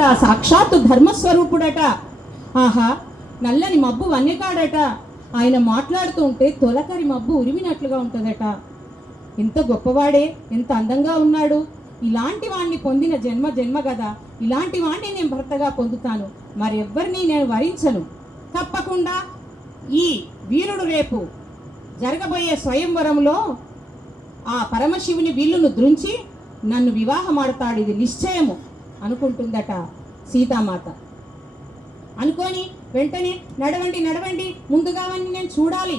వన్యకాడట, సాక్షాత్తు ధర్మస్వరూపుడట. ఆహా, నల్లని మబ్బు వన్యకాడట. ఆయన మాట్లాడుతూ ఉంటే తొలకరి మబ్బు ఉరిమినట్లుగా ఉంటుందట. ఎంత గొప్పవాడే, ఎంత అందంగా ఉన్నాడు. ఇలాంటి వాణ్ణి పొందిన జన్మ జన్మ కదా, ఇలాంటి వాణ్ణి నేను భర్తగా పొందుతాను, మరెవ్వరిని నేను వరించను. తప్పకుండా ఈ వీరుడు రేపు జరగబోయే స్వయంవరంలో ఆ పరమశివుని విల్లును ద్రుంచి నన్ను వివాహమాడతాడు, ఇది నిశ్చయము అనుకుంటుందట సీతామాత. అనుకొని వెంటనే నడవండి నడవండి, ముందుగా నేను చూడాలి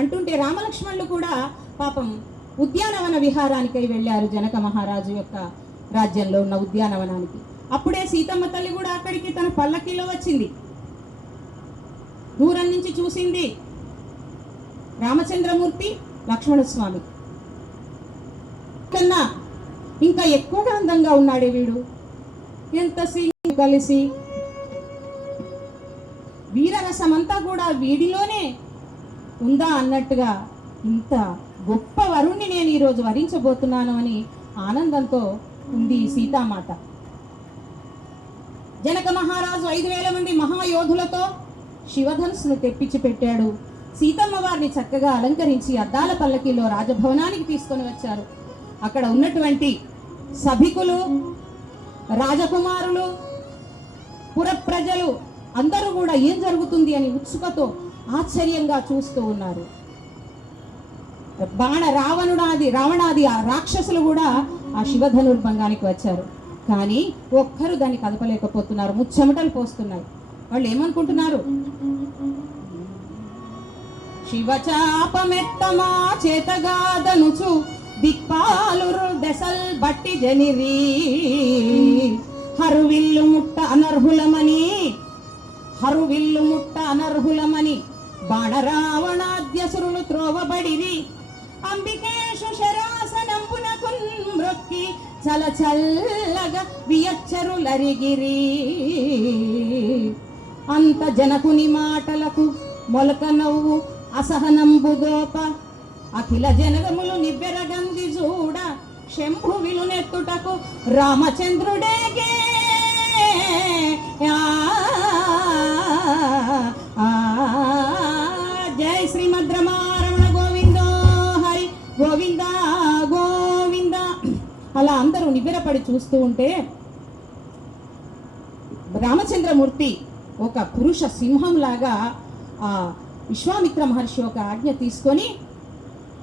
అంటుంటే రామలక్ష్మణులు కూడా పాపం ఉద్యానవన విహారానికై వెళ్ళారు, జనక మహారాజు యొక్క రాజ్యంలో ఉన్న ఉద్యానవనానికి. అప్పుడే సీతమ్మ తల్లి కూడా అక్కడికి తన పల్లకీలో వచ్చింది. దూరం నుంచి చూసింది రామచంద్రమూర్తి, లక్ష్మణస్వామి కన్నా ఇంకా ఎక్కువగా అందంగా ఉన్నాడే వీడు, ఎంత కలిసి వీరరసమంతా కూడా వీడిలోనే ఉందా అన్నట్టుగా ఇంత గొప్ప వరుణ్ణి నేను ఈరోజు వరించబోతున్నాను అని ఆనందంతో ఉంది సీతామాత. జనక మహారాజు 5,000 మంది మహాయోధులతో శివధనుస్సును తెప్పించి పెట్టాడు. సీతమ్మ వారిని చక్కగా అలంకరించి అద్దాల పల్లకీలో రాజభవనానికి తీసుకొని వచ్చారు. అక్కడ ఉన్నటువంటి సభికులు, రాజకుమారులు, పురప్రజలు అందరూ కూడా ఏం జరుగుతుంది అని ఉత్సుకతో ఆశ్చర్యంగా చూస్తూ ఉన్నారు. రావణాది ఆ రాక్షసులు కూడా ఆ శివధనుర్భంగానికి వచ్చారు. కానీ ఒక్కరు దాన్ని కదపలేకపోతున్నారు, ముచ్చెమటలు పోస్తున్నాయి. వాళ్ళు ఏమనుకుంటున్నారు, శివచాపమెత్తమా చేతగాదనుచు దిక్పాలు దశల్ బట్టి జనిరి హరువిల్లు ముట్ట అనర్హులమని బాణరావణాద్యసురులు త్రోవబడిరి. అంబికేషు శరాసనంబునకున్ మృక్కి చలచల్లగా వియచ్చరులరిగిరి. అంత జనకుని మాటలకు మొలక నవ్వు అసహనంబుదోప అఖిల జనగములు నివ్వెరగంది చూడ శంభు విలునెత్తుటకు రామచంద్రుడేగే. జై శ్రీమద్ రమారమణ గోవిందో హరి గోవింద గోవింద. అలా అందరూ నివ్వెరపడి చూస్తూ ఉంటే రామచంద్రమూర్తి ఒక పురుష సింహంలాగా ఆ విశ్వామిత్ర మహర్షి ఒక ఆజ్ఞ తీసుకొని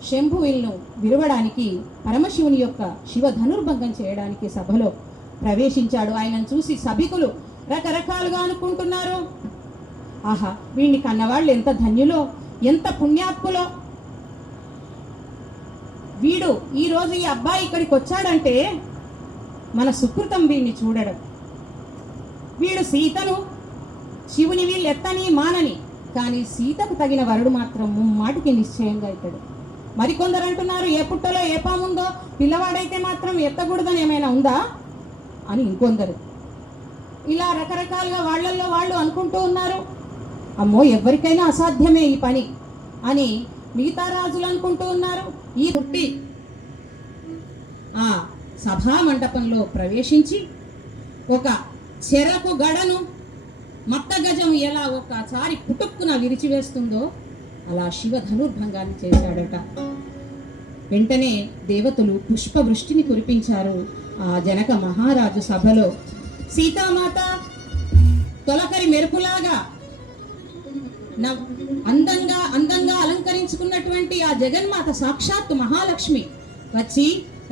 శంభువిల్ను విరవడానికి, పరమశివుని యొక్క శివ ధనుర్భంగం చేయడానికి సభలో ప్రవేశించాడు. ఆయనను చూసి సభికులు రకరకాలుగా అనుకుంటున్నారు. ఆహా, వీడిని కన్నవాళ్ళు ఎంత ధన్యులో, ఎంత పుణ్యాత్ములో. వీడు ఈరోజు ఈ అబ్బాయి ఇక్కడికి వచ్చాడంటే మన సుకృతం వీడిని చూడడం. వీడు సీతను శివుని వీళ్ళు ఎత్తని మానని, కానీ సీతకు తగిన వరుడు మాత్రం ముమ్మాటికి నిశ్చయంగా ఇతడు. మరికొందరు అంటున్నారు, ఏ పుట్టలో ఏ పాముందో పిల్లవాడైతే మాత్రం ఎత్తకూడదని ఏమైనా ఉందా అని ఇంకొందరు. ఇలా రకరకాలుగా వాళ్ళల్లో వాళ్ళు అనుకుంటూ ఉన్నారు. అమ్మో, ఎవరికైనా అసాధ్యమే ఈ పని అని మిగతా రాజులు అనుకుంటూ ఉన్నారు. ఈ పుట్టి ఆ సభా మండపంలో ప్రవేశించి ఒక చెరకు గడను మత్త గజం ఎలా ఒకసారి పుట్టుక్కున విరిచివేస్తుందో అలా శివ ధనుర్భంగాన్ని చేశాడట. వెంటనే దేవతలు పుష్పవృష్టిని కురిపించారు ఆ జనక మహారాజు సభలో. సీతామాత తొలకరి మెరుపులాగా అందంగా అలంకరించుకున్నటువంటి ఆ జగన్మాత సాక్షాత్తు మహాలక్ష్మి వచ్చి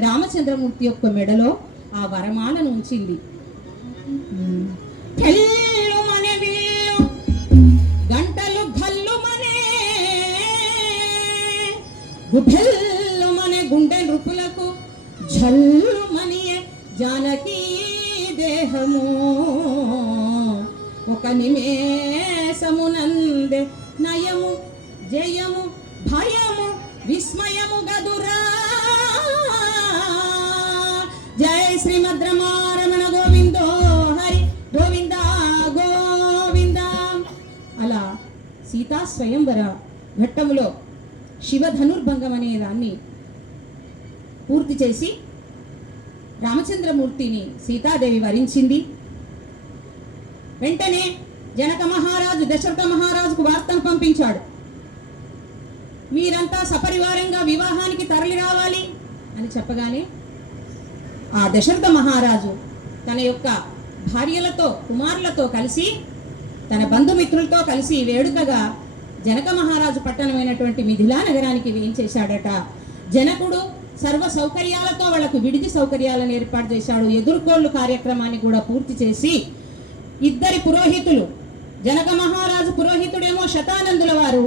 రామచంద్రమూర్తి యొక్క మెడలో ఆ వరమాలను ఉంచింది. గంటలు భల్లుమనే గుఢెల్లుమనే గుండె నృపులకు ఝల్లుమనియే జానకీ దేహము. ఒక నిమేషమునందే నయము జయము భయము విస్మయము గదురా. జై శ్రీమద్ రమారమణ గోవిందో హరి గోవింద గోవింద. అలా సీతా స్వయంవర ఘట్టములో శివధనుర్భంగం అనే దాన్ని పూర్తి చేసి రామచంద్రమూర్తిని సీతాదేవి వరించింది. వెంటనే జనక మహారాజు దశరథ మహారాజుకు వార్తను పంపించాడు. మీరంతా సపరివారంగా వివాహానికి తరలి రావాలి అని చెప్పగానే ఆ దశరథ మహారాజు తన యొక్క భార్యలతో కుమారులతో కలిసి తన బంధుమిత్రులతో కలిసి వేడుకగా జనక మహారాజు పట్టణమైనటువంటి మిథిలా నగరానికి వేయించేశాడట. జనకుడు సర్వ సౌకర్యాలతో వాళ్లకు విడిది సౌకర్యాలను ఏర్పాటు చేశాడు. ఎదుర్కోళ్ళు కార్యక్రమాన్ని కూడా పూర్తి చేసి ఇద్దరి పురోహితులు, జనక మహారాజు పురోహితుడేమో శతానందుల వారు,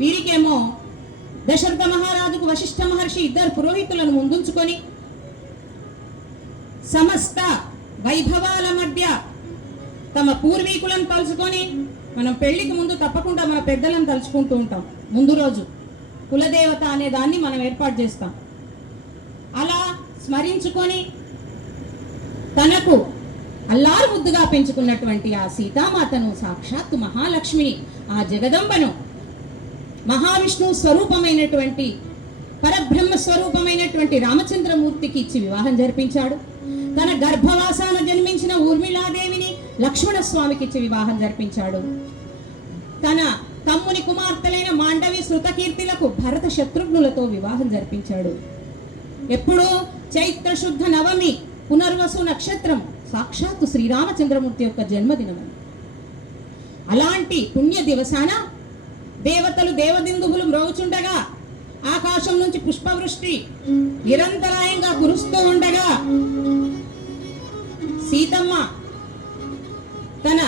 వీరికేమో దశరథ మహారాజుకు వశిష్ఠ మహర్షి ఇద్దరు పురోహితులను ముందుంచుకొని సమస్త వైభవాల మధ్య తమ పూర్వీకులను తలుచుకొని, మనం పెళ్లికి ముందు తప్పకుండా మన పెద్దలను తలుచుకుంటూ ఉంటాం. ముందు రోజు కులదేవత అనే దాన్ని మనం ఏర్పాటు చేస్తాం. అలా స్మరించుకొని తనకు అల్లారు ముద్దుగా పెంచుకున్నటువంటి ఆ సీతామాతను, సాక్షాత్తు మహాలక్ష్మిని, ఆ జగదంబను, మహావిష్ణు స్వరూపమైనటువంటి పరబ్రహ్మ స్వరూపమైనటువంటి రామచంద్రమూర్తికి ఇచ్చి వివాహం జరిపించాడు. తన గర్భవాసాన జన్మించిన ఊర్మిళాదేవిని లక్ష్మణ స్వామికి ఇచ్చి వివాహం జరిపించాడు. తన తమ్ముని కుమార్తెలైన మాండవి శృతకీర్తిలకు భరత శత్రుఘ్నులతో వివాహం జరిపించాడు. ఎప్పుడో చైత్ర శుద్ధ నవమి పునర్వసు నక్షత్రం సాక్షాత్తు శ్రీరామచంద్రమూర్తి యొక్క జన్మదినం. అలాంటి పుణ్య దివసాన దేవతలు దేవదిందువులు మ్రోగుచుండగా, ఆకాశం నుంచి పుష్పవృష్టి నిరంతరాయంగా కురుస్తూ ఉండగా, సీతమ్మ తన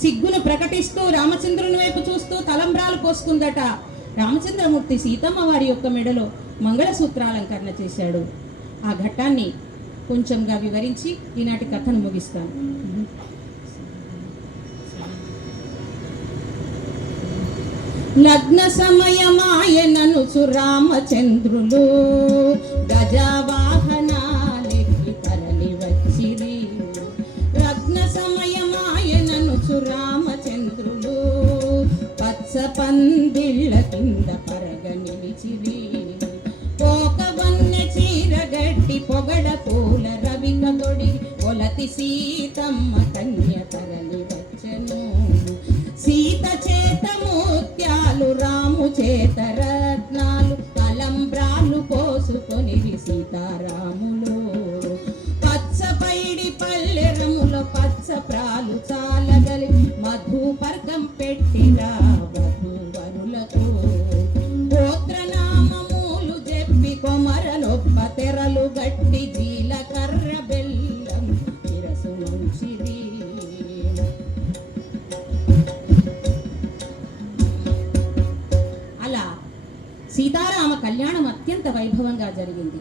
సిగ్గును ప్రకటిస్తూ రామచంద్రుని వైపు చూస్తూ తలంబ్రాలు పోసుకుందట. రామచంద్రమూర్తి సీతమ్మ వారి యొక్క మెడలో మంగళసూత్రాలంకరణ చేశాడు. ఆ ఘట్టాన్ని కొంచెంగా వివరించి ఈనాటి కథను ముగిస్తాను. లగ్న సమయమాయననుచు రామచంద్రులు గజవాహనాలెక్కి తరలి వచ్చిరి. లగ్న సమయమాయననుచు రామచంద్రులు పచ్చ పందిళ్ళ కింద పరగ నిలిచిరి. పోకవన్నె చీరగట్టి పొగడ పూల రవిక తొడి కొలతి సీతమ్మ కన్య తరలి వచ్చెను. సీత చేత ముత్యాలు, రాము చేత రత్నాలు, తలంబ్రాలు పోసుకొని సీతారాములు. పచ్చ పైడి పల్లెరములో పచ్చ ప్రాలు చాలగలి మధుపర్కం పెట్టిరా వధూవరులకు. గోత్రనామములు చెప్పి కొమరలొప్ప తెరలు గట్టి జీలకర్ర బెల్లం తిరసు నుంచిరి. సీతారామ కళ్యాణం అత్యంత వైభవంగా జరిగింది.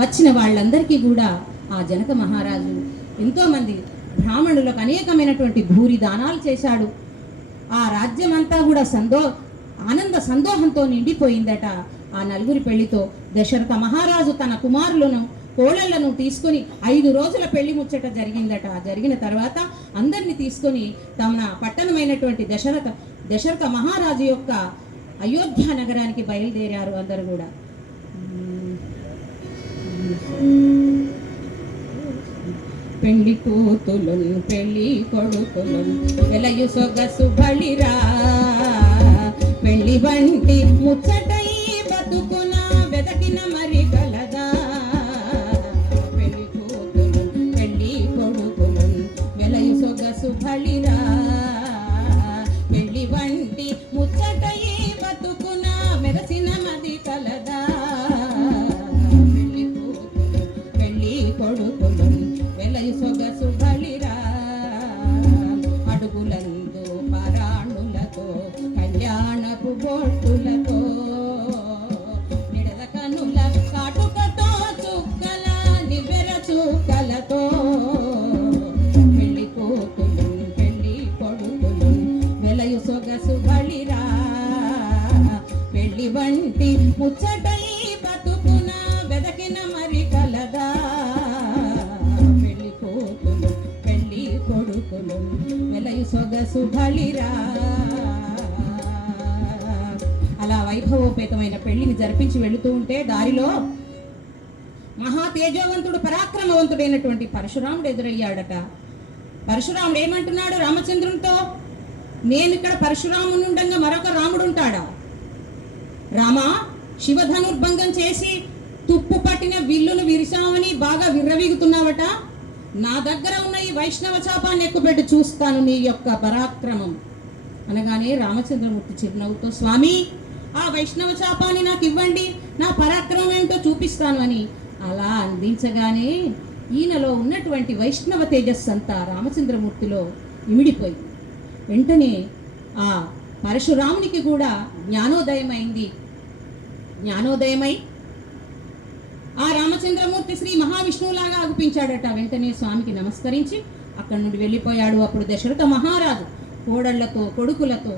వచ్చిన వాళ్ళందరికీ కూడా ఆ జనక మహారాజు ఎంతో మంది బ్రాహ్మణులకు అనేకమైనటువంటి భూరి దానాలు చేశాడు. ఆ రాజ్యం అంతా కూడా ఆనంద సందోహంతో నిండిపోయిందట. ఆ నలుగురి పెళ్లితో దశరథ మహారాజు తన కుమారులను కోడళ్లను తీసుకొని 5 రోజుల పెళ్లి ముచ్చట జరిగిందట. జరిగిన తర్వాత అందరినీ తీసుకొని తమ పట్టణమైనటువంటి దశరథ మహారాజు యొక్క అయోధ్య నగరానికి బయలుదేరారు అందరు కూడా. పెళ్లి కూతులున్ పెళ్లి కొడుకులున్ వెలయు సొగసు బళిరా. పెళ్లి వంటి ముచ్చటై బతుకున వెదకిన మరి గలదా. పెళ్లి కూతులున్ పెళ్లి కొడుకులున్ వెలయు సొగసు బళిరా. పెళ్లి వంటి ముచ్చటై బతుకున మెరసిన మది కలదా. పెళ్లి కూతులు పెళ్లి కొడుకులు వెలయు సొగసు బళిరా. అడుగులందు పరాణులతో కళ్యాణపు బొట్టులతో నిడద కనుల కాటుకతో చుక్కల నివెర చుక్కలతో. పెళ్లి కూతులు పెళ్లి కొడుకులు వెలయు సొగసు బళిరా. పెళ్లి వంటి ముచ్చటై బతుకున వెదకిన మరి కలదా. పెళ్లి కూతులు పెళ్లి కొడుకులు వెలయు సొగసు బళిరా. అలా వైభవోపేతమైన పెళ్లిని జరిపించి వెళుతూ ఉంటే దారిలో మహా తేజోవంతుడు పరాక్రమవంతుడైనటువంటి పరశురాముడు ఎదురయ్యాడట. పరశురాముడు ఏమంటున్నాడు రామచంద్రునితో, నేను ఇక్కడ పరశురాముని ఉండగా మరొక రాముడు ఉంటాడా? రామా, శివధనుర్భంగం చేసి తుప్పు పట్టిన విల్లును విరిశామని బాగా విర్రవీగుతున్నావట. నా దగ్గర ఉన్న ఈ వైష్ణవ చాపాన్ని ఎక్కుపెట్టి చూస్తాను నీ యొక్క పరాక్రమం అనగానే రామచంద్రమూర్తి చిరునవ్వుతో, స్వామి, ఆ వైష్ణవ చాపాన్ని నాకు ఇవ్వండి, నా పరాక్రమం ఏంటో చూపిస్తాను అని అలా అందించగానే ఈయనలో ఉన్నటువంటి వైష్ణవ తేజస్సు అంతా రామచంద్రమూర్తిలో ఇమిడిపోయింది. వెంటనే ఆ పరశురామునికి కూడా జ్ఞానోదయమైంది. జ్ఞానోదయమై ఆ రామచంద్రమూర్తి శ్రీ మహావిష్ణువులాగా అగుపించాడట. వెంటనే స్వామికి నమస్కరించి అక్కడి నుండి వెళ్ళిపోయాడు. అప్పుడు దశరథ మహారాజు కోడళ్లతో కొడుకులతో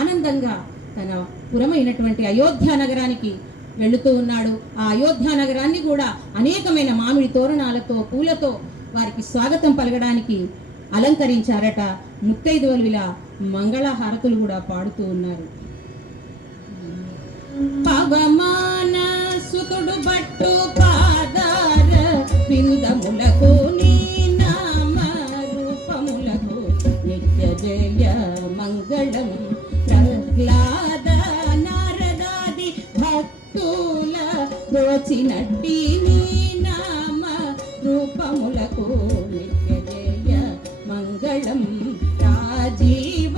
ఆనందంగా తన పురమైనటువంటి అయోధ్య నగరానికి వెళుతూ ఉన్నాడు. ఆ అయోధ్య నగరాన్ని కూడా అనేకమైన మామిడి తోరణాలతో పూలతో వారికి స్వాగతం పలకడానికి అలంకరించారట. ముత్తైదువులు ఇలా మంగళహారతులు కూడా పాడుతూ ఉన్నారు. పవమాన సుతుడు బట్టు పాదార బిందములకు నీ నామ రూపములకు నిత్య జయ మంగళం. ప్రహ్లాద నారదాది భక్తుల రోచినట్టి నీ నామ రూపములకు నిత్య జయ మంగళం. రాజీవ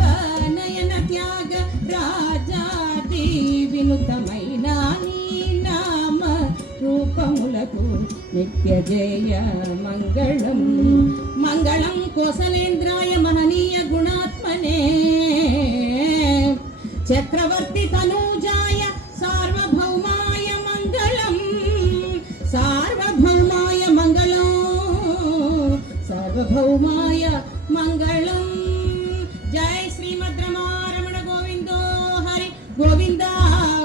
నయన త్యాగ రాజాది వినుతమైన నీ నామ రూపములకు నిత్య జయ మంగళం. మంగళం కోసలేంద్రాయ మహనీయ గుణాత్మనే చక్రవర్తి తనూజాయ సార్వభౌమాయ మంగళం. సార్వభౌమాయ మంగళం, సార్వభౌమాయ మంగళం. జై శ్రీమద్ రమారమణ గోవిందో హరి గోవింద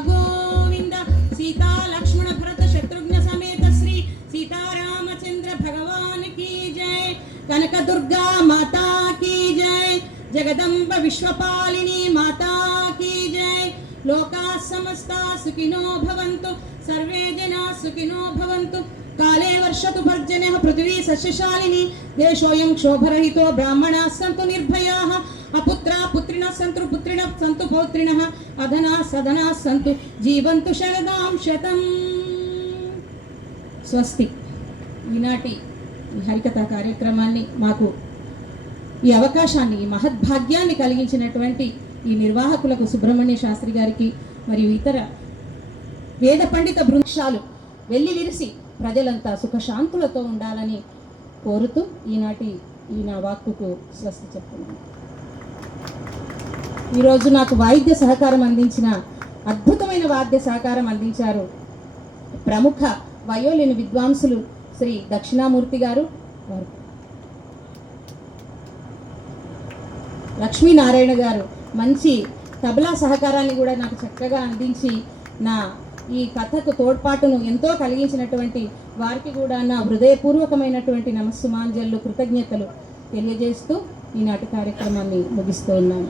గోవింద. సీతా లక్ష్మణ భరత శత్రుఘ్న సమేత శ్రీ సీతారామచంద్ర భగవాన్ की जय. కనక దుర్గా మాతా की जय. జగదంబ విశ్వపాలిని మాతా की जय. లోకా సమస్తా సుఖినో భవంతు, సర్వే జనా సుఖినో భవంతు. కాలే వర్షతు పర్జన్యః పృథివీ సస్యశాలిని. దేశోయం క్షోభరహితో బ్రాహ్మణాः సంతు నిర్భయాः. అపుత్రా పుత్రిణः సంతు పుత్రిణः సంతు పౌత్రిణः. అధనా సధనాः సంతు జీవంతు శరదాం శతం. స్వస్తి. ఈనాటి హరికథ కార్యక్రమాన్ని మాకు ఈ అవకాశాన్ని, ఈ మహద్భాగ్యాన్ని కలిగించినటువంటి ఈ నిర్వాహకులకు సుబ్రహ్మణ్య శాస్త్రి గారికి మరియు ఇతర వేద పండిత బృందాలు వెళ్ళి విరిసి ప్రజలంతా సుఖశాంతులతో ఉండాలని కోరుతూ ఈ నా వాక్కుకు స్వస్తి చెప్తున్నాను. ఈరోజు నాకు వాయిద్య సహకారం అందించిన, అద్భుతమైన వాద్య సహకారం అందించారు ప్రముఖ వయోలిన్ విద్వాంసులు శ్రీ దక్షిణామూర్తి గారు, లక్ష్మీనారాయణ గారు. మంచి తబలా సహకారాన్ని కూడా నాకు చక్కగా అందించి నా ఈ కథకు తోడ్పాటును ఎంతో కలిగించినటువంటి వారికి కూడా నా హృదయపూర్వకమైనటువంటి నమస్సుమాంజలు, కృతజ్ఞతలు తెలియజేస్తూ ఈనాటి కార్యక్రమాన్ని ముగిస్తూ ఉన్నాను.